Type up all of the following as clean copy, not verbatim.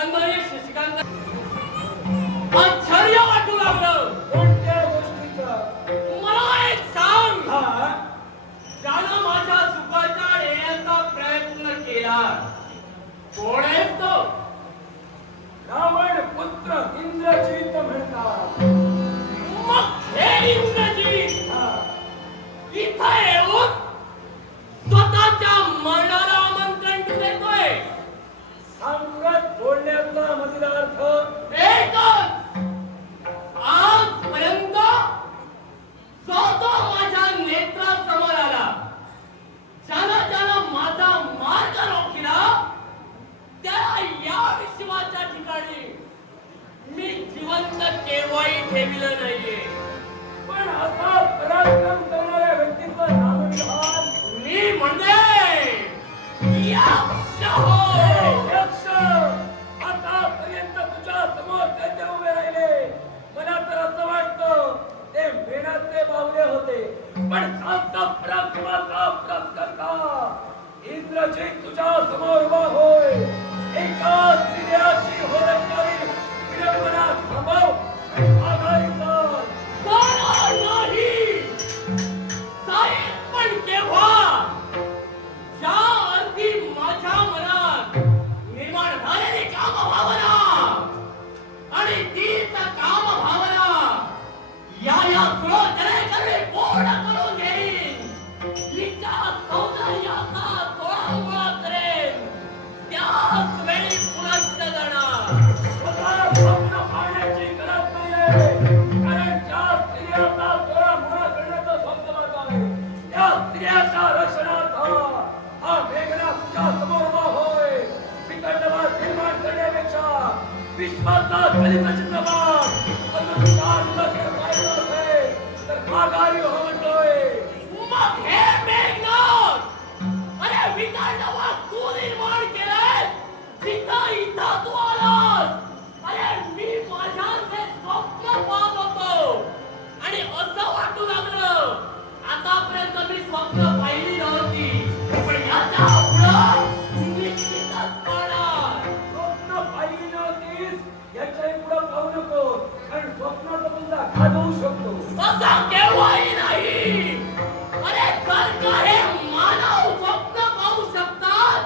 तन्मय शशिकांत आश्चर्य वाटू लागलं. कोणत्या गोष्टीचं? मला एक सांग. हा, ज्यानं माझ्या सुखाचा येण्याचा प्रयत्न केला कोण आहेस तो? रावण पुत्र इंद्रजित म्हणतात. मग हे इंद्रजित हा, इथं येऊन स्वतःच्या मरणाला आमंत्रण तू देतोय. सांगत बोलण्याचा मधला अर्थ एकच, आजपर्यंत जो जो माझ्या नेत्रासमोर आला, ज्यानं माझा मार्ग रोखला, त्याला या विश्वाच्या ठिकाणी मी जिवंत केव्हाही ठेविलं नाहीये. पण असा पराक्रम करणाऱ्या व्यक्तीचं नामविधान मी म्हणजे यक्ष होय. यक्ष आतापर्यंत तुझ्या समोर कसे उभे राहिले? मला तर असं वाटतं ते मेणाचे बाहुले होते, पण शांत पराक्रमाचा पुरस्कर्ता इंद्रजित तुझ्या समोर उभा होय. एका स्त्रियाची होरणारी विडंबना थांबव आणि आघाडी कर. जाणार नाही. साहेब, पण केव्हा? ज्या अर्थी माझ्या मनात निर्माण झालेली कामभावना आणि तीच कामभावना या सुलोचनेकडे पूर्ण करून घेईन. हिच्या सौंदर्याचा तोडामोड करेन. त्याच वेळी पुनश्च जाणार. स्वतः स्वप्न पाहण्याची गरज नाहीये, कारण ज्या स्त्रियाचा तोडामोड करण्याचं स्वप्न बघत आहे, त्या स्त्रियाच्या रक्षणार्थ हा मेघना तुझ्या समोर उभा होय. वितंडवाद निर्माण करण्यापेक्षा विश्वाचा दलित चित्रपट अजून 4 दिवस हे पाहिलं असेल तर माघारी हो म्हणतोय. मग हे मेघनाथ, अरे वितंडवाद तू निर्माण केलंय. तिथं इथं तू आलास. अरे मी माझ्याचे स्वप्न पाहत होतो आणि असं वाटू लागलं आतापर्यंत मी स्वप्न पाहिली नव्हती, पण याच्या पुढं निश्चितच पाहणार. स्वप्न पाहिली नव्हतीस याच्याही पुढे पाहू नको, कारण स्वप्नात तुझा घात होऊ शकतो. असं केव्हाही नाही. अरे जर का हे मानव स्वप्न पाहू शकतात,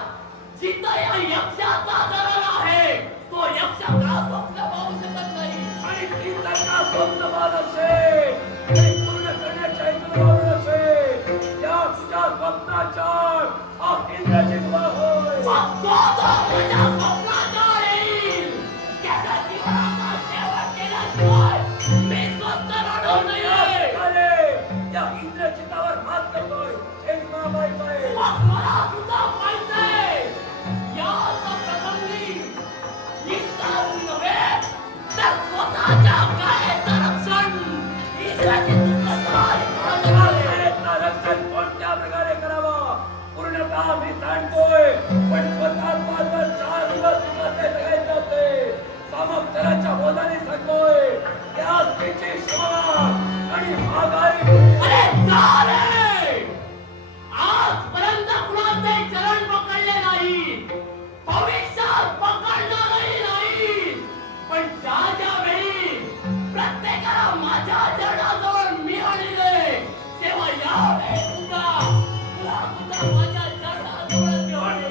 जिथं या यक्षाचा दरार आहे, तो यक्ष का स्वप्न पाहू शकत नाही? आणि ती जर का स्वप्नवाद असेल, तरी पूर्ण करण्याच्या हेतून असेल, या तुझ्या स्वप्नाच्या हा इंद्रजित उभा होय. मग तो जो माझ्या स्वप्नात येईल, त्याच्या जीवनाचा शेवट केल्याशिवाय मी स्वस्थ राहणार नाहीये. अरे, या इंद्रजितावर मात करतोय हेच मला माहित आहे. मग मला सुद्धा पाहिजे. या प्रसंगी इतकंच नव्हे, तर स्वतःच्या काळेचं रक्षण इंद्रजित कसं काळेचं रक्षण कोणत्या प्रकारे करावं पूर्णतः मी जाणतोय, पण स्वतःचा जर 4 दिवस तुझे जगायचे होते, सामंतराच्या बोधाने सांगतोय त्या स्त्रीची क्षमा आणि माघारी. अरे चाले. आजपर्यंत कुणाचे चरण पकडले नाही, भविष्यात पकडणारही नाही, पण ज्या वेळी प्रत्येकाला माझ्या चरणाजवळ मी आणले, तेव्हा यावेळी तुला माझ्या चरणाजवळ घेऊन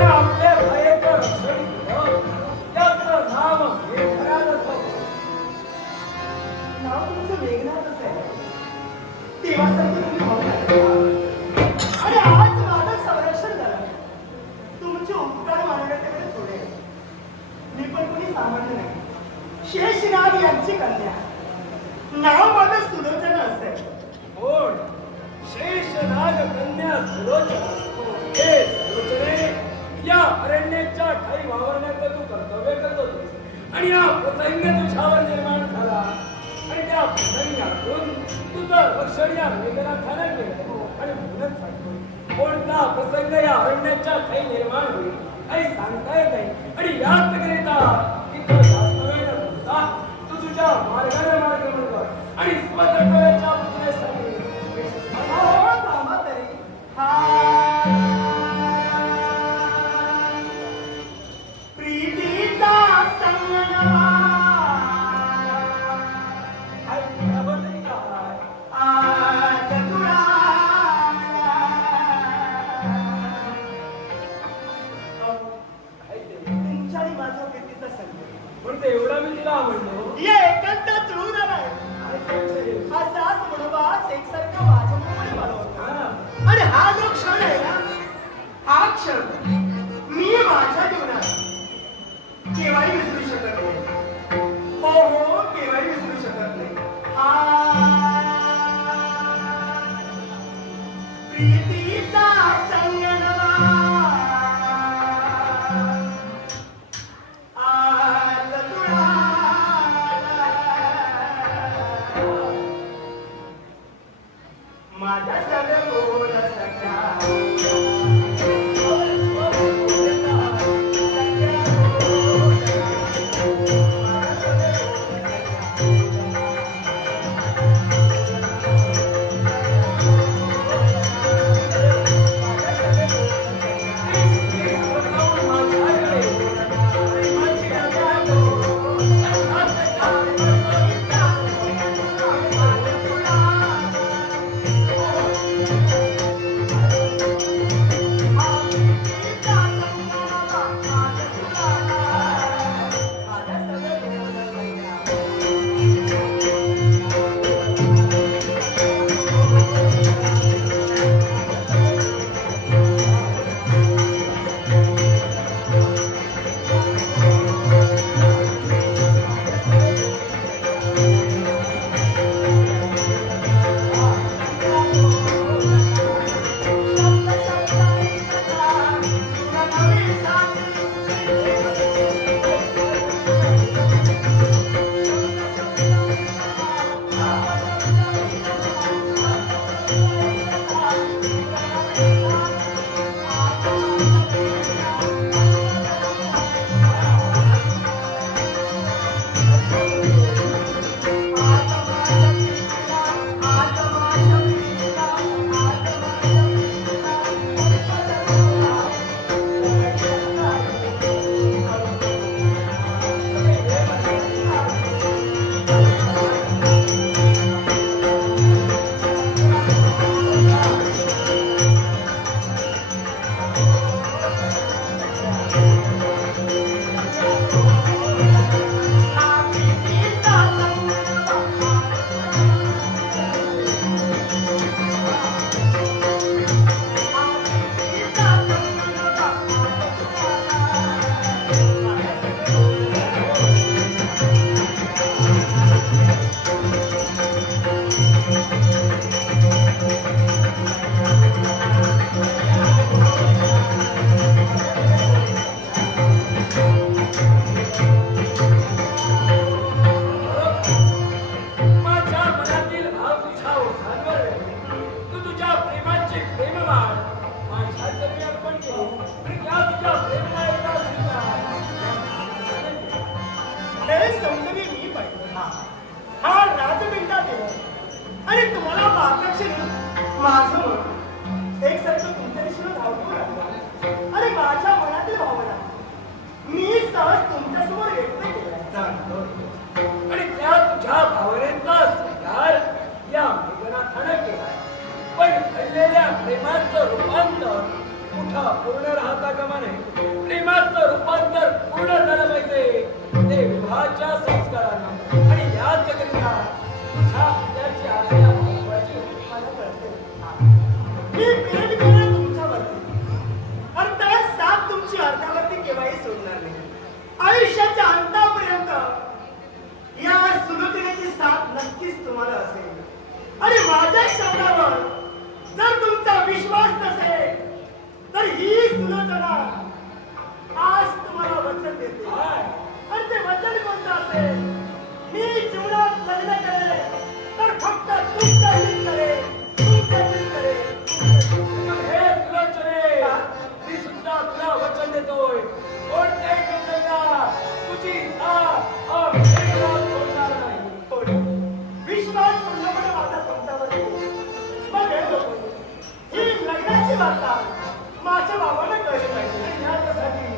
अरे आपल्या भयेचं रक्षण केलं त्याचं नाव मेघनाद असावं. नाव तुमचं मेघनाथच आहे. देवासारखं तुम्ही भाऊ लागला. आणि आज माझं संरक्षण झालं. तुमचे उपकार मानण्याकडे थोडे आहे. मी पण कोणी सामान्य नाही. शेषनाग यांची कन्या. नाव माझं सुलोचना असेल. कोण शेषनाग कन्या सुलोचना. हे सुलोचने, या अरण्याच्या ठाई वावरण्याचं तू कर्तव्य करत होतीस आणि हा प्रसंग तुझ्यावर निर्माण झाला आणि त्या प्रसंगातून तुझं रक्षण या मेघनाथानं केलं आणि म्हणूनच सांगतो कोणता प्रसंग या अरण्याच्या ठाई निर्माण होईल काही सांगता येत नाही. आणि याच करिता इथं जास्त वेळ न घालवता तू तुझ्या मार्गाने मार्ग म्हणतो आणि स्वतंत्रतेच्या पुतळ्यासाठी थांबा तरी. प्रीतीचा संगमा आज तुला तुमच्या आणि माझ्या प्रीतीचा संगम. पण ते एवढा मी तिला आवडलो. या एकांत जुळून आलाय. असाच मुळवास एकसारखा माझ्या मुलामध्ये मला होता. आणि हा जो क्षण आहे ना, हा क्षण मी माझ्या जीवनात केव्हाही विसरू शकत नाही. हो केव्हाही विसरू शकत नाही. प्रीतीचा संगमा आज तुला माझ्या सगळं बोल सगळ्या पूर्ण राहता म्हटल्याप्रमाणे प्रेमाचं रूपांतर पूर्ण झालं पाहिजे ते विवाहाच्या संस्कारानं आणि याचकरिता तुझ्या पित्याची आज्ञा महत्वाची होती. मला कळते. मी प्रेम केलं तुमच्यावरती. अर्थात साथ तुमची अर्धावरती केव्हाही सोडणार नाही. आयुष्याच्या अंतापर्यंत या सुलभतेची साथ नक्कीच तुम्हाला असेल. आणि माझ्या शब्दावर जर तुमचा विश्वास नसेल तर ही सुलोचना आज तुम्हाला वचन देते. आणि ते वचन कोणतं असेल? मी जीवनात लग्न करेन तर फक्त तुमच्याशीच करेन, तुमच्याशीच करेन. पण हे सुलोचने, मी सुद्धा तुला वचन देतोय, कोणत्याही प्रसंगात तुझी साथ हा मेघनाद सोडणार नाही. विश्वास पूर्णपणे माझा तुमच्यावरती. मग हे लोक ही लग्नाची वार्ता माझ्या बाबांना कळली पाहिजे. आणि याच्यासाठी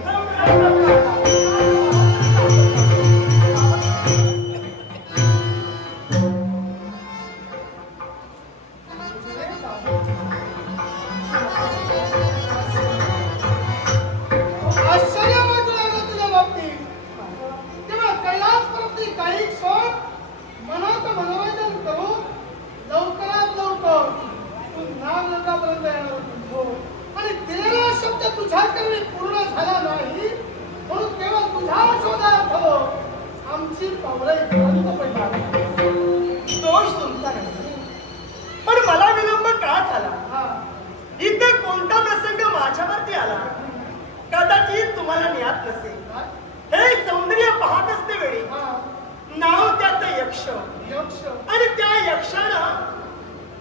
आश्चर्य वाटू लागलं तुझ्या बाबतीत. तेव्हा कैलासवरती काही क्षण मनाचं मनोरंजन करून लवकरात लवकर तू नागलोकापर्यंत येणार होती. आणि दिलेला शब्द तुझ्याकडे पूर्ण झाला नाही म्हणून केवळ तुझ्या शोधार्थ आमची पावलं इतरांत पडणार. दोष तुमचा नाही, पण मला विलंब का झाला? हा, इथे कोणता प्रसंग माझ्यावरती आला कदाचित तुम्हाला ज्ञात नसेल. काय? हे सौंदर्य पाहत असते वेळी हा, नाव त्याचं यक्ष. यक्ष. आणि त्या यक्षानं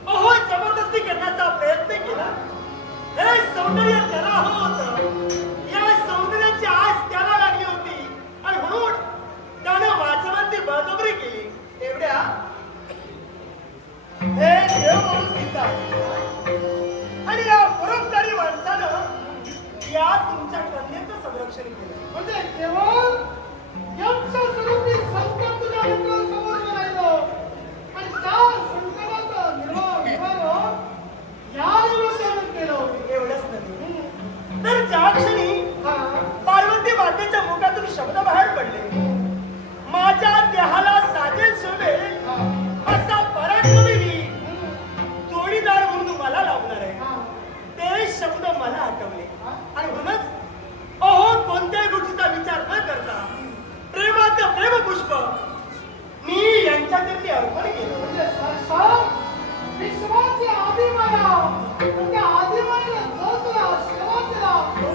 अहो जबरदस्ती करण्याचा प्रयत्न केला. हे सौंदर्य त्याला हवं होतं, या सौंदर्याची आस त्याला लागली होती आणि म्हणून त्यानं माझ्यावरती बळजबरी केली. एवढ्या हे देव माणूस घेतात आणि या परोपकारी माणसानं या तुमच्या कन्येचं संरक्षण केलं. म्हणजे केवळ यक्ष स्वरूपी संकट तुझ्या मित्रांसमोर राहिलो आणि त्या संकटाचं निवारण या निमित्तानं केलं. एवढंच नाही तर ज्या क्षणी हा, पार्वती मातेच्या मुखातून शब्द बाहेर पडले, माझ्या देहाला साजेल शोभेल हा, असा पराक्रमी वीर जोडीदार म्हणून मला लावणार आहे, हा, ते शब्द मला आठवले. आणि म्हणूनच अहो कोणत्याही गोष्टीचा विचार न करता प्रेमाचं प्रेमपुष्प मी यांच्यासाठी अर्पण केलं. म्हणजे साक्षात विश्वाची आदिमाया. त्या आदिमायाने जो तुला आशीर्वाद दिला तो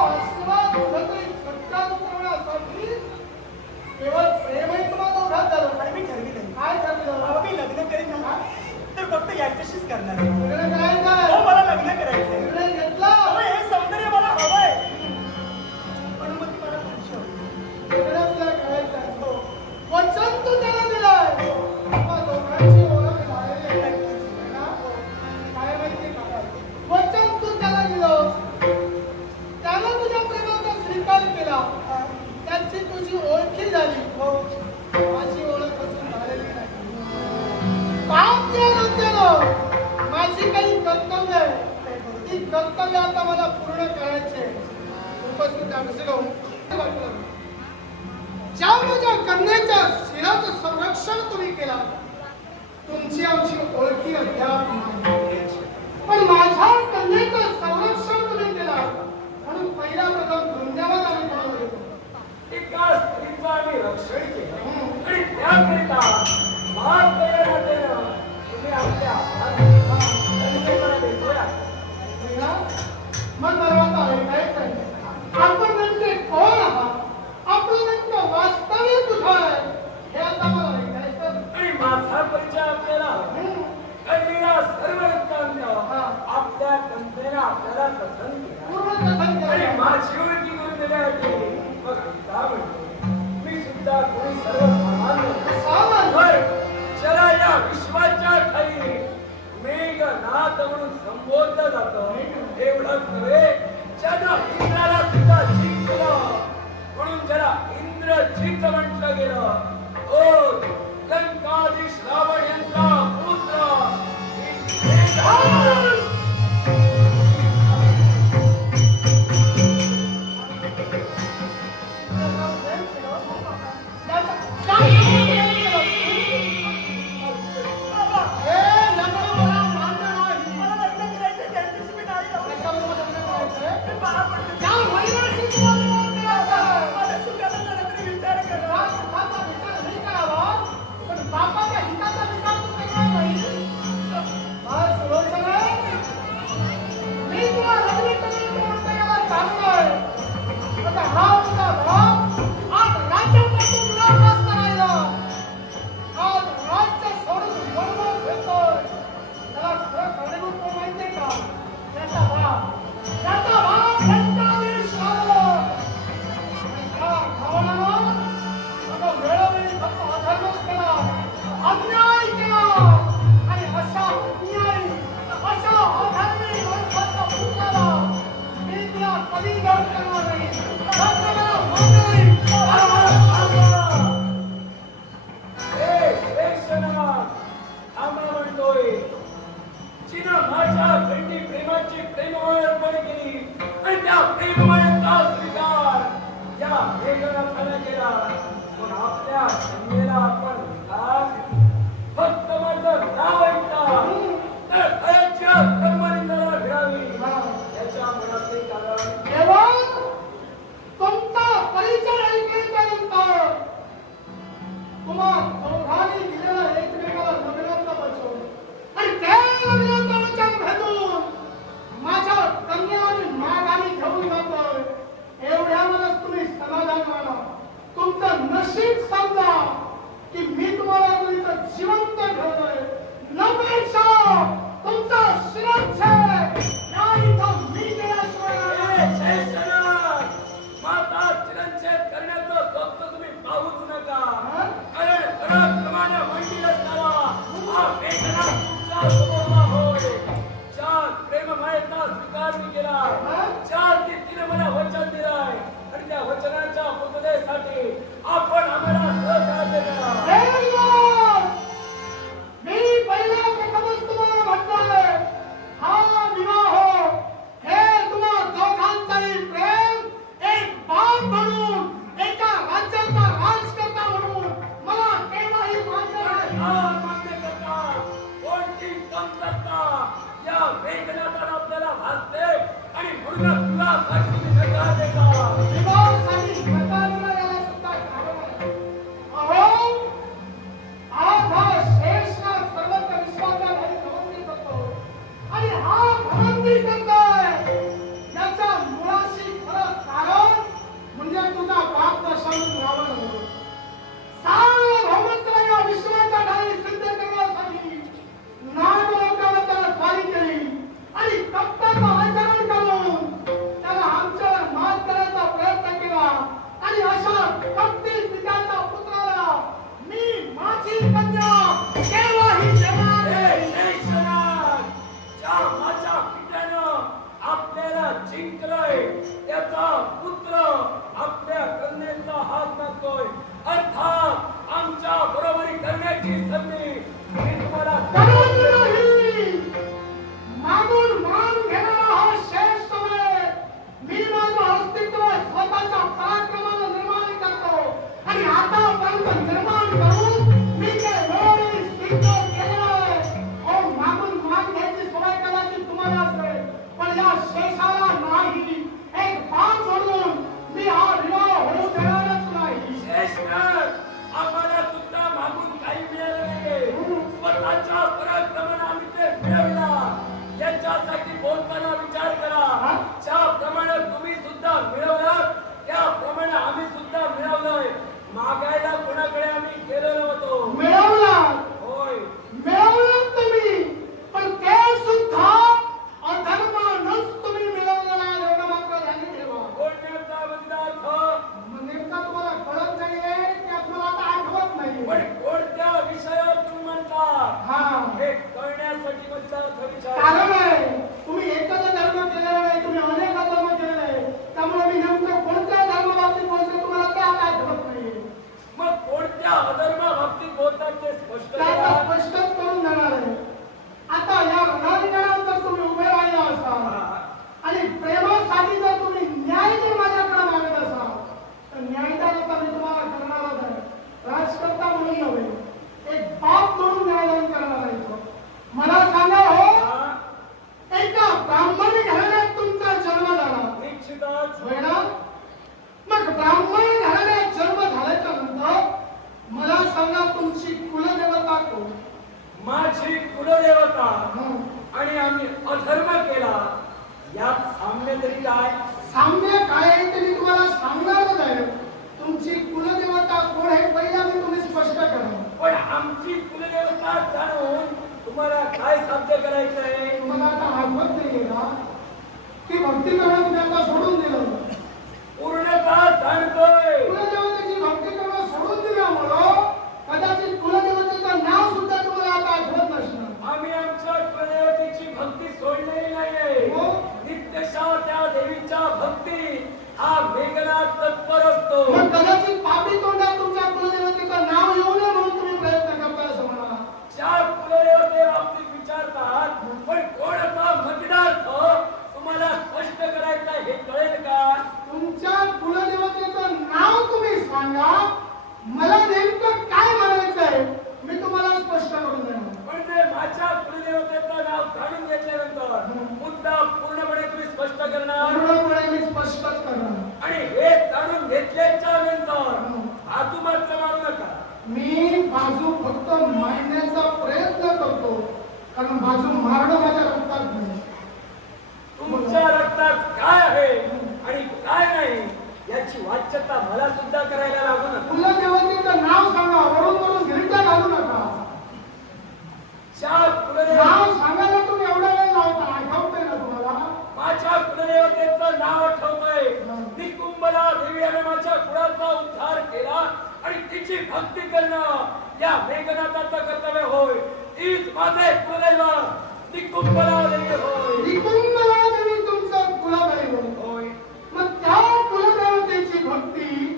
आशीर्वाद कुठेतरी सत्यात उतरवण्यासाठी केवळ प्रेमही तुम्हाला उघात झालं. आणि मी ठरविलं काय ठरविलं? अहो, मी लग्न करीन ना तर फक्त यांच्याशीच करणार आहे. लग्न करायचं हो, आहे. मला लग्न करायचंय. निर्णय घेतला. अहो, हे सौंदर्य मला हवंय पण मग ती मला खुश होती. लग्न तुला करायचं आहे. वचन तू त्याला दिलंय. मग दोघांची ओळख झालेली आहे. है ना? काय माहिती का? वचन तू त्याला दिलं, त्यानं तुझ्या प्रेमाचा स्वीकार केला, त्याची तुझी ओळखी झाली. माझी ओळख अजून झालेली नाही. पाप ज्ञान त्यानं माझी काही कर्तव्य आहे, ती कर्तव्य आता मला पूर्ण करायचे. उपस्थित वाटलं ज्या माझ्या कन्येच्या शिराचं संरक्षण तुम्ही केला, तुमची आमची ओळखी अद्याप नाही. पण माझ्या कन्येचं संरक्षण तुम्ही केला म्हणून पहिला प्रथम धन्यवाद आम्ही तुम्हाला देतो. एका स्त्रीचं आम्ही रक्षण केलं आणि त्याकरिता महात्म्य नात्यानं तुम्ही आमच्या कन्येला देतोय. पहिला मग बरोबर ऐकायचं आहे. आपण नेमके कोण आहात, आपलं नेमकं वास्तव्य कुठं आहे हे आता मला ऐकायचं. आणि माझा परिचय आपल्याला कन्येला सर्व रक्तांना आपल्या कन्येला आपल्याला कथन केला पूर्ण कथन आणि केलं. माझी ओळखी करून दिल्यासाठी मग ऐका म्हणतो मी सुद्धा कोणी सर्वसामान्य सामान्य. तर ज्याला या विश्वाच्या ठाई मेघनाथ म्हणून संबोधलं जातं एवढंच नव्हे, ज्यानं इंद्राला सुद्धा जिंकलं म्हणून ज्याला इंद्रजित म्हटलं गेलं, ओ लंकाधीश रावण यांचा पुत्र इंद्रजित. कधी गौर करणार नाही. मात्र मला मोकळी. म्हणतोय जिनं माझ्या खंडी प्रेमाची प्रेममय अर्पण केली आणि त्या प्रेममयचा स्वीकार या मेघनाथाने केला. पण आपल्या कन्येला आपण फक्त माझं नाव ऐकता तर खऱ्याच्या ब्रह्मनिंदाला भिडावी याच्या मनातले कारण देवा, तुमचा परिचय ऐकल्यानंतर तुम्हा दोघांनी दिलेला एकमेकाला लग्नाचा वचन आणि त्या लग्नाचा वचन भेटून माझ्या कन्या आणि मागाने घेऊन जातोय. एवढ्यावरच तुम्ही समाधान माना. तुमचं नशीब समजा की मी तुम्हाला इथं जिवंत ठेवतोय. नपेक्षा तुमचा शिरच्छेद या इथं मी केल्याशिवाय माता चिरंछेद करण्याचं स्वप्न तुम्ही पाहूच नका. कारण पराक्रमाने मंडिल असणारा हा मेघनाथ तुमच्या समोर होय. चार प्रेममयचा स्वीकार मी केला. चार ते तिने मला वचन दिलाय आणि त्या वचनाच्या पूर्ततेसाठी आपण आम्हाला सहकार्य करा. मी पहिला प्रथमच तुम्हाला म्हटलंय, हा विवाह हे तुम्हा दोघांचाही प्रेम एक बाप म्हणून एका राज्याचा राजकर्ता म्हणून मला केव्हाही मान्य नाही. मान्य करता कोणती कमतरता या मेघनाथाला आपल्याला भासते आणि म्हणूनच तुला तुम्ही नकार देता. विवाहासाठी नकारला याला सुद्धा कारण आहे. अहो, आज हा शेषनाग सर्वत्र विश्वाच्या घरी भ्रमंती करतो आणि हा भ्रमंती करतोय याच्या मुळाशी खरं कारण म्हणजे तुझा बाप दशांत रावण. सार्वभौमत्व या विश्वाच्या ठाई सिद्ध करण्यासाठी नागलोकाला त्याला स्वारी केली आणि कप्ताचं आचरण करून त्याला आमच्यावर मात करायचा प्रयत्न केला आणि अशा कप्ती पित्याच्या पुत्राला मी माझी कन्या केव्हाही देणार नाही. ज्या माझ्या पित्यानं आपल्याला जिंकलंय त्याचा पुत्र आपल्या कन्येचा हात मागतोय. अर्थात आमच्या बरोबरी करण्याची संधी मी तुम्हाला गरज नाही. मागून मान घेणारा हा शेष समेत मी माझं अस्तित्व स्वतःच्या पराक्रमानं निर्माण करतो आणि आतापर्यंत निर्माण करून मी ते वेळोवेळी सिद्ध केलेलं आहे. हो, मागून मान घ्यायची सवय कदाचित तुम्हाला असेल, पण या शेषाला नाही. एक बाप म्हणून मी हा विवाह होऊ देणारच नाही. शेषनाग आम्हाला सुद्धा मागून काही मिळालं नाहीये. स्वतःच्या पराक्रमानं आम्ही ते मिळवला. याच्यासाठी बोलताना विचार करा. ज्याप्रमाणे तुम्ही सुद्धा मिळवलं त्याप्रमाणे आम्ही सुद्धा मिळवलंय. मागायला कोणाकडे आम्ही गेलो नव्हतो. मिळवला होय, मिळवलं तुम्ही, पण ते सुद्धा अधर्मानंच तुम्ही मिळवलेला एवढं मात्र ध्यानी ठेवा. बोलण्याचा बदलार्थ नेमका तुम्हाला कळत नाहीये की आपल्याला आता आठवत पण नाहीये. कोणत्या विषयावर तुम्ही म्हणता हा, हे कळण्यासाठी बदलार्थ विचार कारण आहे तुम्ही एकच धर्म केलेला नाही, तुम्ही अनेक धर्म केलेले आहे. त्यामुळे मी नेमकं कोणत्या धर्माबाबतीत बोलतो तुम्हाला ते आता आठवत नाहीये. मग कोणत्या अधर्मा बाबतीत बोलतात ते स्पष्ट ते आता करा. स्पष्टच करून देणार आहे. आता या रणांगणात जर तुम्ही उभे राहिले असाल आणि प्रेमासाठी जर तुम्ही न्याय जर माझ्याकडे मागत असाल तर न्यायदान आता मी तुम्हाला करणारच आहे. राजकर्ता म्हणून नव्हे, एक बाप म्हणून न्यायदान करणार आहे. मला सांगा, हो, एका ब्राह्मण घराण्यात तुमचा जन्म झाला निश्चितच होय ना? मग ब्राह्मण घराण्यात जन्म झाल्याच्या नंतर मला सांगा, तुमची कुलदेवता कोण? माझी कुलदेवता हं. आणि आम्ही अधर्म केला यात साम्य तरी काय? साम्य काय आहे ते मी तुम्हाला सांगणारच आहे. तुमची कुलदेवता कोण आहे पहिला मी तुम्ही स्पष्ट करा. पण आमची कुलदेवता जाणून तुम्हाला काय साध्य करायचं आहे? तुम्हाला आता आठवत नाहीये का की भक्ती करणं तुम्ही आता सोडून दिलं? पूर्णतः जाणतोय. कुलदेवतेची भक्ती करणं सोडून दिल्यामुळं कदाचित कुलदेवतेचं नाव सुद्धा तुम्हाला आता आठवत नसणार. आम्ही आमच्या कुलदेवतेची भक्ती सोडलेली नाहीये. हो. नित्यशः त्या देवीच्या भक्ती स्पष्टच करणार. आणि हे जाणून घेतल्याच्या नंतर बाजू मात्र मारू नका. मी बाजू फक्त मांडण्याचा प्रयत्न करतो, कारण बाजू मारणं माझ्या रक्तात नाही. तुमच्या रक्तात काय आहे आणि काय नाही याची वाच्यता मला सुद्धा करायला लागू नका. कुलदेवतेचं नाव सांगा, वरून वरून गिरट्या घालू नका. ज्या कुलदेव नाव सांगायला तुम्ही एवढा वेळ लावता, आठवतंय ना तुम्हाला? माझ्या कुलदेवतेचं नाव आठवतंय. निकुंभला देवी आणि माझ्या कुळाचा उद्धार केला आणि तिची भक्ती करणं या मेघनाथाचं कर्तव्य होय. तीच माझे कुलदैव निकुंभला देवी होय. निकुंभला देवी तुमचं कुलदैवत होय. मग त्या कुलदेवतेची भक्ती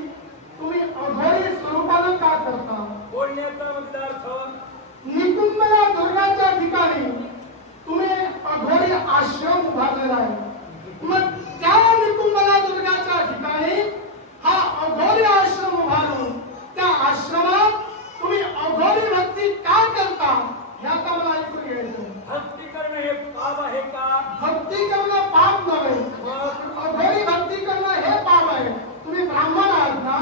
तुम्ही अघोरी स्वरूपानं का करता? बोलण्याचा म्हणजे अर्थ निकुंभला दुर्गाच्या ठिकाणी तुम्ही अघोरी आश्रम उभारलेला आहे. मग त्या निकुंभला दुर्गाच्या ठिकाणी हा अघोरी आश्रम उभारून त्या आश्रमात तुम्ही अघोरी भक्ती का करता हे आता मला ऐकून घ्यायचं. भक्ती करणं हे पाप आहे का? भक्ती करणं पाप नव्हे, अघोरी भक्ती करणं हे पाप आहे. तुम्ही ब्राह्मण आहात ना,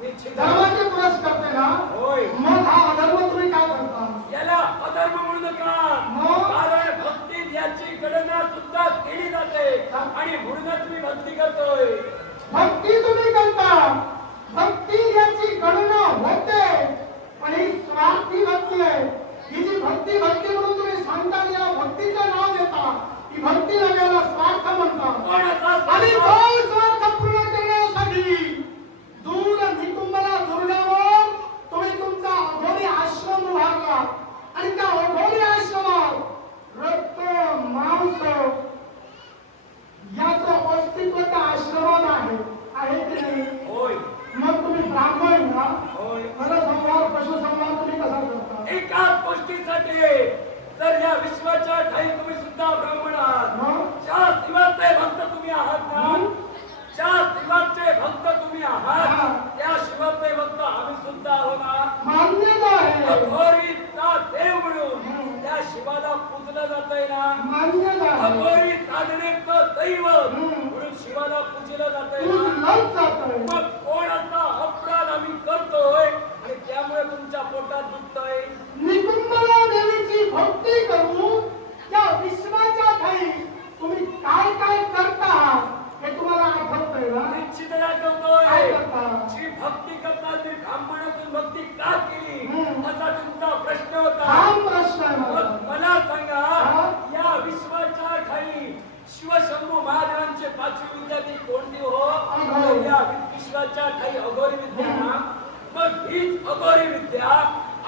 निश्चित धर्माचे पुरस्कर्ते ना, होय. मग हा अधर्म तुम्ही का करता? याला अधर्म म्हणू नका. मग? कारण भक्तीत याची गणना सुद्धा केली जाते आणि म्हणूनच मी भक्ती करतोय. भक्ती तुम्ही करता, भक्ती याची गणना होते, पण ही स्वार्थी भक्ती आहे. ही जी भक्ती भक्ती म्हणून तुम्ही सांगता आणि या भक्तीचं नाव देता, ही भक्ती नव्याला स्वार्थ म्हणता. पण असा आणि तो स्वार्थ पूर्ण करण्यासाठी दूर निकुंभला दुर्गावर तुम्ही तुमचा अघोरी आश्रम उभारला आणि त्या अघोरी आश्रमात रक्त मांस याचं अस्तित्व त्या आश्रमात आहे की नाही? होय. मग तुम्ही ब्राह्मण ना, होय. नरसंहार पशुसंहार तुम्ही कसा करता? एकाच गोष्टीसाठी जर या विश्वाच्या ठाई तुम्ही सुद्धा ब्राह्मण आहात, मग? ज्या शिवाचे भक्त तुम्ही आहात ना, ज्या शिवाचे भक्त तुम्ही आहात त्या शिवाचे भक्त आम्ही सुद्धा आहोत ना. मान्यता आहे, अघोरीचा देव म्हणून त्या शिवाला पूजलं जातंय ना. मान्यता आहे. अघोरी साधनेचं दैवत म्हणून शिवाला पूजलं जातंय तू ना. लढ जातोय. मग कोणाचा अपराध आम्ही करतोय आणि त्यामुळे तुमच्या पोटात दुखतंय? निकुंभला देवीची भक्ती करून त्या विश्वाच्या ठाई तुम्ही काय काय करता हे तुम्हाला आठवतंय ना? निश्चित काय आठवतोय. करता? जी भक्ती करतात ती ब्राह्मणातून भक्ती का केली असा तुमचा प्रश्न होता. हा प्रश्न आहे मग माझा. मला सांगा, हा? या विश्वाच्या ठाई शिवशंभू महादेवांचे पाचवी विद्या ती कोणती हो? अघोरी. या विश्वाच्या ठाई अघोरी विद्या ना. मग हीच अघोरी विद्या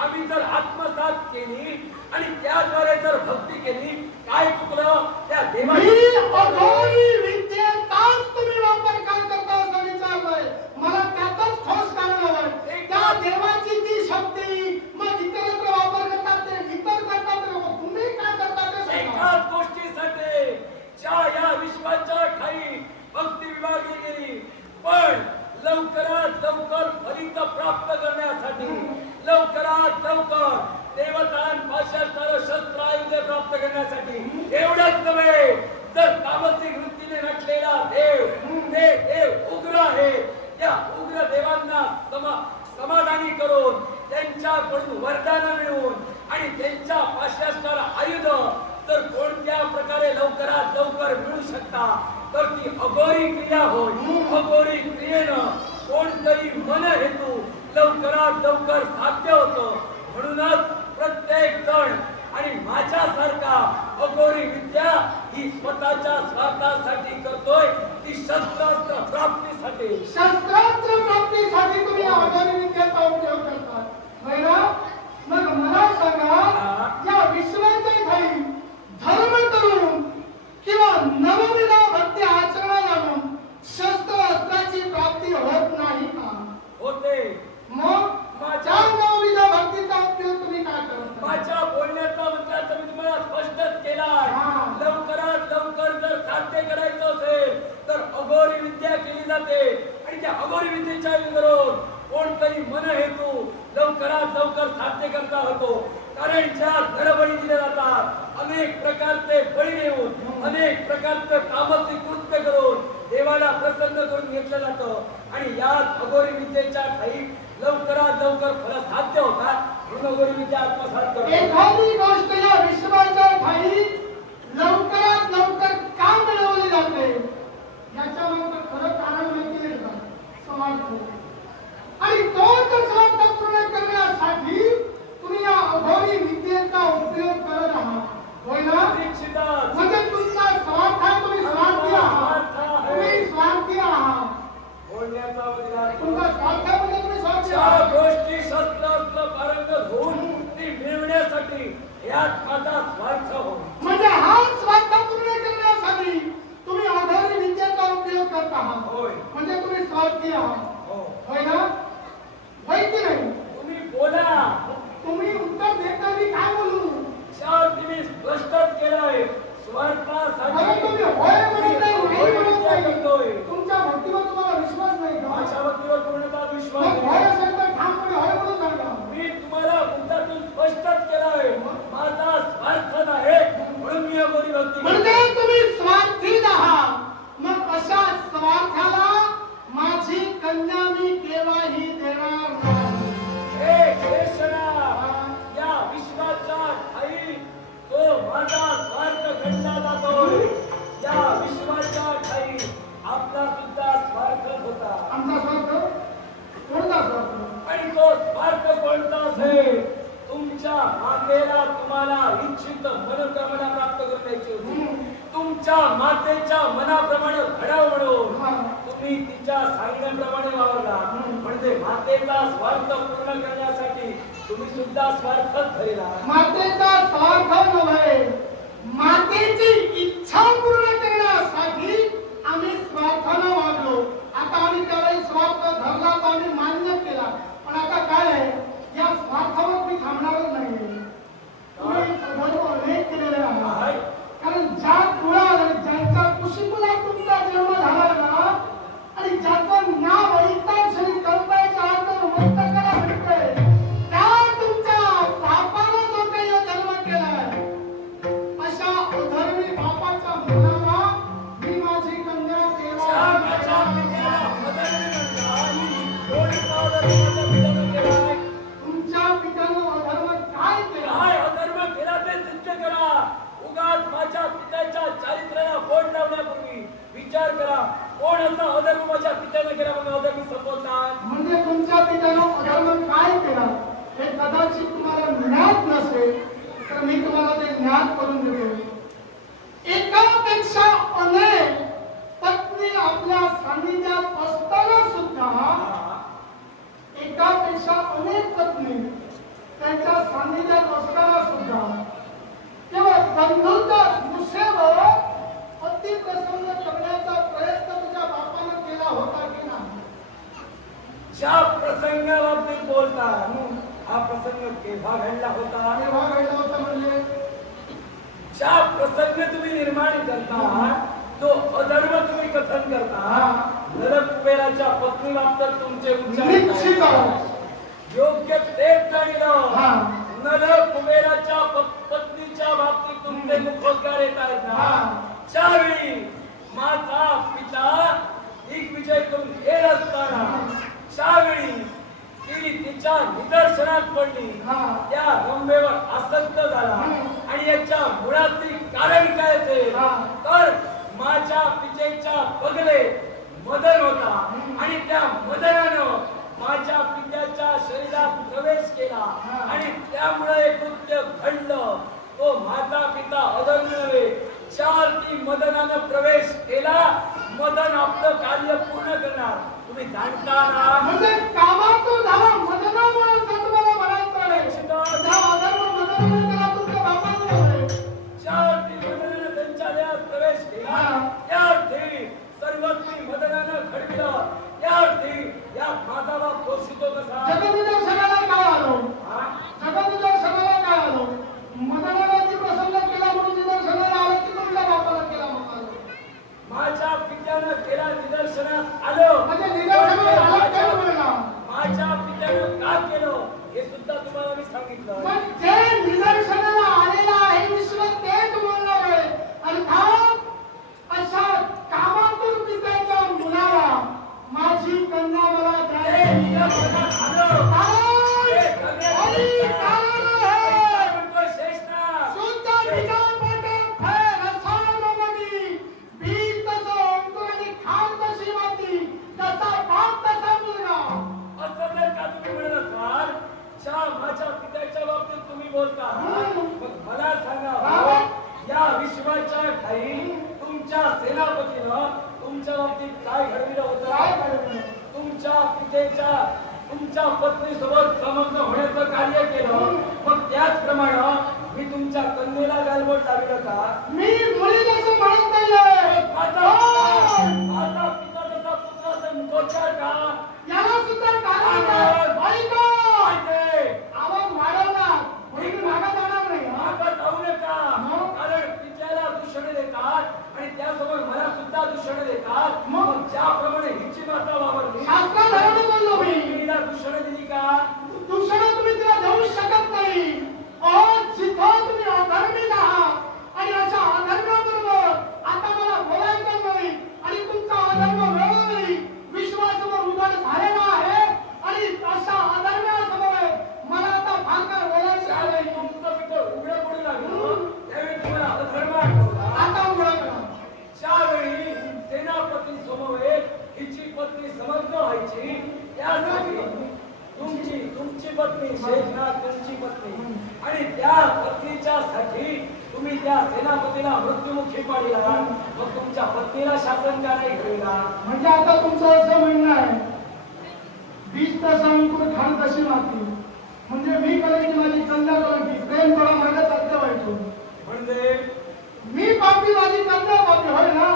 आम्ही जर आत्मसात केली आणि त्याद्वारे जर भक्ती केली, काय चुकलं? त्या देवाची मी अघोरी विद्येचाच तुम्ही वापर का करता असं विचारलंय. मला त्यातच ठोस कारण हवंय. त्या देवाची ती शक्ती मग इतरत्र वापर करतात ते इतर करतात, तुम्ही काय करता ते सांगा. एकाच गोष्टीसाठी ज्या या विश्वाच्या ठाई भक्ती विभागली गेली, पण लवकरात लवकर फलित प्राप्त करण्यासाठी, लवकरात लवकर देवतांपासून शस्त्र आयुधे प्राप्त करण्यासाठी. एवढंच नव्हे, तर तामसिक वृत्तीने नटलेला देव, ते देव उग्र आहे. त्या उग्र देवांना समाधानी करून त्यांच्याकडून वरदान मिळवून आणि त्यांच्या पाशास्त्राला आयुध तर कोणत्या प्रकारे लवकरात लवकर मिळू शकता, तर ती अघोरी क्रिया होय. अघोरी क्रियेनं कोणतरी मन हेतू लवकरात लवकर साध्य होतं. म्हणूनच प्रत्येक जण आणि माझ्यासारखा अघोरी विद्या ही स्वतःच्या स्वार्थासाठी करतोय, ती शस्त्रास्त्र प्राप्तीसाठी. शस्त्रास्त्र प्राप्तीसाठी तुम्ही अघोरी विद्येचा उपयोग करता, होय ना? मग मला सांगा, या विश्वाच्या ठाई धर्म करून किंवा नवविधा भक्ती आचरणात आणून शस्त्र अस्त्राची प्राप्ती होत नाही का? होते. मग माझ्या नवविधा भक्तीचा उपयोग तुम्ही काय करता? माझ्या बोलण्याचा मुद्दा तर मी तुम्हाला स्पष्टच केलाय. हा. लवकरात लवकर जर साध्य करायचं असेल तर अघोरी विद्या केली जाते आणि त्या अघोरी विद्येच्या विरोध कोणतरी मन हेतू लवकरात लवकर साध्य करता होतो. कारण ज्या नरबळी दिले जातात, अनेक प्रकारचे बळी देऊन, अनेक प्रकारचे तामसिक कृत्य करून देवाला प्रसन्न करून घेतलं जातं आणि याच अघोरी विद्येच्या ठाई लवकरात लवकर फल साध्य होतात म्हणून अघोरी विद्या आत्मसात करतो. एखादी गोष्ट या विश्वाच्या ठाई लवकरात लवकर का मिळवली जाते याच्या मागचं खरं कारण माहिती आहे का? स्वार्थ. आणि तोच स्वार्थ पूर्ण करण्यासाठी तुम्ही या अघोरी विद्येचा उपयोग करत आहात. होय ना? निश्चितच. म्हणजे तुमचा स्वार्थ आहे, तुम्ही स्वार्थी आहात. तुम्ही स्वार्थी आहात. बोलण्याचा अधिकार. तुमचा स्वार्थ आहे म्हणजे तुम्ही स्वार्थी ज्या आहात. गोष्टी शस्त्रास्त्र पारंगत होऊन ती मिळवण्यासाठी यात माझा स्वार्थ हो. म्हणजे हा स्वार्थ पूर्ण करण्यासाठी तुम्ही अघोरी विद्येचा उपयोग करत आहात. होय. म्हणजे तुम्ही स्वार्थी आहात. हो. होय ना? होय की नाही? तुम्ही बोला. तुम्ही उत्तर देताना काय बोलू? चार तुम्ही स्पष्टच केलंय स्वार्थासाठी बरं, तुम्ही होय म्हणत नाही, नाही म्हणत नाही. करतोय. तुमच्या भक्तीवर तुम्हाला विश्वास नाही का? माझ्या भक्तीवर पूर्णतः विश्वास मग होय आहे. असेल तर ठामपणे होय म्हणून सांगा. मी तुम्हाला मुद्दातून स्पष्टच केलंय माझा स्वार्थ आहे म्हणून मी अघोरी भक्ती म्हणजे करतो. तुम्ही स्वार्थी आहात. मग अशा स्वार्थाला माझी कन्या मी केव्हाही देणार नाही. हे शेषनाग, या विश्वाच्या ठाई तो माझा स्वार्थ घडला जातोय. या विश्वाच्या ठाई आपला सुद्धा स्वार्थ होता आमचा स्वार्थ कोणता स्वार्थ? आणि तो स्वार्थ कोणता असेल? तुमच्या मातेला तुम्हाला इच्छित मनोकामना प्राप्त करून द्यायची होती. तुमच्या मातेच्या मनाप्रमाणे घडाव म्हणून तुम्ही तिच्या सांगण्याप्रमाणे वावरला. म्हणजे मातेचा स्वार्थ पूर्ण करण्यासाठी तुम्ही सुद्धा स्वार्थच धरला. मातेचा स्वार्थ नव्हे, मातेची इच्छा पूर्ण करण्यासाठी आम्ही स्वार्थानं वागलो. आता आम्ही त्यावेळी स्वार्थ धरला तर आम्ही मान्य केला. पण आता काय आहे, या स्वार्थावर मी थांबणारच नाही. तुम्ही अधर्म अनेक केलेले आहात. कारण ज्या कुळात आणि ज्यांच्या कुशीकुलात तुमचा जन्म झाला ना आणि ज्याचं नाव ऐकताक्षणी कल्पायच्या आत मस्तकाला भेटतंय त्या तुमच्या बापानं जो काही अधर्म केलाय अशा अधर्मी बापाच्या मुलाला मी माझी कन्या श्यामाच्या देवा पित्याला अधर्मी म्हणतात. कोणता अधर्म माझ्या पित्यानं केलाय? तुमच्या पित्यानं अधर्म काय केला? काय अधर्म केला ते सिद्ध करा. उगाच माझ्या पित्याच्या चारित्र्याला बोट लावण्यापूर्वी विचार करा कोण असा अधर्म माझ्या पित्यानं केला म्हणून अधर्मी संबोधतात. म्हणजे तुमच्या पित्यानं अधर्म काय केला हे कदाचित तुम्हाला ज्ञात नसेल तर मी तुम्हाला ते ज्ञात करून देतो. एकापेक्षा अनेक पत्नी आपल्या सान्निध्यात असताना सुद्धा एकापेक्षा अनेक पत्नी त्यांच्या सान्निध्यात असताना सुद्धा केवळ बंधूंच्या मुसेवर अतिप्रसंग करण्याचा प्रयत्न तुझ्या बापानं केला होता की नाही? ज्या प्रसंगाबाबतीत बोलता हा प्रसंग केव्हा घडला होता? तेव्हा घडला होता म्हणजे ज्या प्रसंग तुम्ही निर्माण करता जो अधर्म तुम्ही कथन करता नरक कुबेराच्या पत्नी बाबतीत तुमचे उच्चार निश्चित आहेत. योग्य तेच जाणलं. नरक कुबेराच्या पत्नीच्या बाबतीत तुमचे मुखोद्गार येत आहेत ना त्यावेळी माझा पिता दिग्विजय करून येत असताना त्यावेळी ती तिच्या निदर्शनात पडली. त्या रंभेवर आसक्त झाला आणि याच्या मुळातील कारण काय असेल तर माझ्या पितेच्या बगले मदन होता आणि त्या मदनानं माझ्या पित्याच्या शरीरात प्रवेश केला आणि त्यामुळे एक कृत्य घडलं. तो माझा पिता अधर्म नव्हे. चार ती मदनानं प्रवेश केला. मदन आपलं कार्य पूर्ण करणार. तुम्ही जाणता ना म्हणजे कामातून झाला मदनामुळे असं तुम्हाला म्हणायचं नाही. हा अधर्म मदनाने केला तुमच्या बापाने नव्हे. चार ती मदनानं त्यांच्या देहात प्रवेश केला. त्या अर्थी सर्वस्वी मदनानं घडविलं. त्या अर्थी या माझा बाप दोषितो कसा? जगदीदर्शनाला काय आलो? जगदीदर्शनाला काय आलो? मदनाला ती प्रसंग केला म्हणून निदर्शनाला आलं की तुमच्या बापाला केला म्हणून आलं? माझ्या पित्यानं केला निदर्शनास आलं. म्हणजे निदर्शनाला आलं काय म्हणला? माझ्या पित्यानं का केलं हे सुद्धा तुम्हाला मी सांगितलं. पण जे निदर्शनाला आलेलं आहे विश्व ते तुम्हाला आहे. अर्थात अशा कामातून पित्याच्या बोलता मग मला सांगा या विश्वाच्या ठाई तुमच्या सेनापतीनं तुमच्या बाबतीत काय घडविलं होतं? तुमच्या पितेच्या तुमच्या पत्नीसोबत संबंध होण्याचं कार्य केलं. मग त्याचप्रमाणे मी तुमच्या कन्येला गालबोट लाविलं का? मी मुलीच असं म्हणत नाहीये. माझा पिता जसा पुत्राचा मुखोच्चार का? याला सुद्धा कारण आहे. ऐका. आवाज वाढवला म्हणून मागा जाणार नाही. मागं जाऊ नका. कारण पित्याला दूषण देतात आणि त्यासोबत मला सुद्धा दूषण देतात. मग ज्याप्रमाणे हिची माता वावरली शास्त्राधाराने बोललो मी. हिला दूषण दिली का? दूषण तुम्ही तिला देऊ शकत नाही. अहो जिथं तुम्ही अधर्मी आहात आणि अशा अधर्माबरोबर आता मला बोलायचं नाही आणि तुमचा अधर्म वेळोवेळी विश्वासावर उघड झालेला आहे आणि अशा अधर्मासमोर मला आता भांगर बोलायचं त्यावेळी नाही. तुमचं पितं उघडं पडू लागलं त्यावेळी तुम्हाला अधर्म आठवला. आता उघडा करा. ज्यावेळी सेनापती समवेत हिची पत्नी समग्र व्हायची त्यासाठी तुमची पत्नी शेखनाथ तुमची पत्नी आणि त्या पत्नीच्या साठी तुम्ही त्या सेनापतीला मृत्युमुखी पाडला. मग तुमच्या पत्नीला शासन का नाही घडविला? म्हणजे आता तुमचं असं म्हणणं आहे बीज तसा अंकुर खाण तशी माती. म्हणजे मी करायची माझी कन्या करायची प्रेम थोडा माझ्या सत्य व्हायचो. म्हणजे मी पापी माझी कन्या पापी होय ना.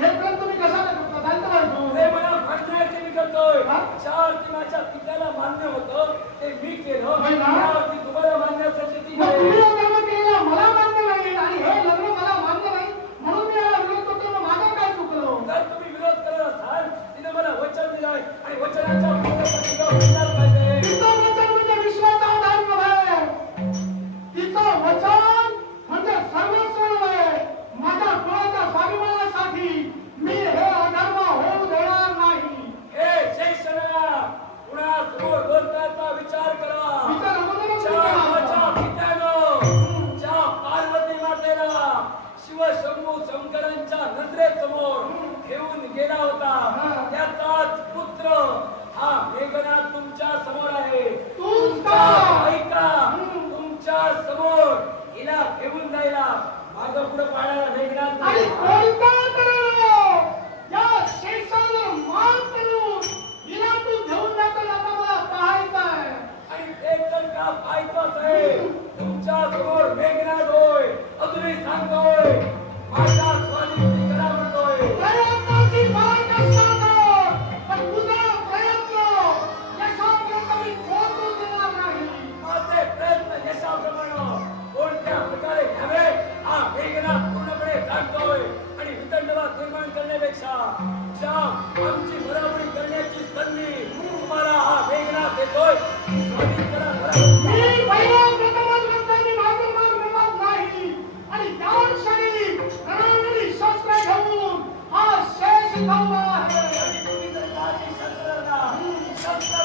हे प्रेम तुम्ही कसा चालतं व्हायचो. ते मला भांडण्याचे मी करतोय. हा? ज्यावरती माझ्या पित्याला मान्य होतं ते मी केलं. होय ना? त्यावरती तुम्हाला मान्यासाठी ती मग तुम्ही नाही. अधर्म केलेला मला मान्य नाही आणि हे लग्न मला मान्य नाही म्हणून मी याला विरोध करतो. मग माझं काय चुकलं? जर तुम्ही विरोध करत असाल तिने मला वचन दिलंय आणि वचनाच्या पूर्णतेसाठी विरोध केलाच पाहिजे. तिचं वचन म्हणजे विश्वाचा आधार नव्हे. तिचं वचन म्हणजे सर्वस्व नव्हे. माझ्या कुळाच्या स्वाभिमानासाठी मी हे अधर्म होऊ देणार नाही. हे शेषना पुन्हा समोर बोलण्याचा विचार करा. विचार अगोदरच ज्या करा. माझ्या पित्यानं ज्या पार्वती मातेला शिवशंभू शंकरांच्या नजरेसमोर घेऊन गेला होता त्याचाच पुत्र हा मेघनाथ तुमच्या समोर आहे. तूच का? ऐका तुमच्या समोर हिला घेऊन जायला मागं पुढे पाडायला मेघनाथ आणि नाही. कोणता करो या शेषावर मार करून हिला तू घेऊन जातो आता मला पाहायचं आहे. आणि ते जर का पाहायचंच आहे तुमच्या समोर मेघनाथ होय. अजूनही सांगतोय माझ्या स्वाधीन करा म्हणतोय. प्रयत्नाची फार नसताना पण तुझा प्रयत्न यशापर्यंत मी पोहोचू देणार नाही. माझे प्रयत्न यशाप्रमाणे कोणत्या प्रकारे घ्यावे हा मेघनाथ पूर्णपणे जाणतोय. आणि वितंडवाद निर्माण करण्यापेक्षा ज्या आमची बरोबरी करण्याची संधी तुम्हाला हा मेघनाथ देतोय स्वाधीन करा. मी पहिला प्रथमच म्हणताना मागून माग मिळत नाही आणि त्या क्षणी रणनीती शस्त्र घेऊन हा शेष धावला आहे. आणि तुम्ही जर काही शस्त्रांना शस्त्र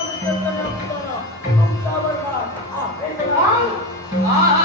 तुमच्यावर का हा मेघनाथ आहा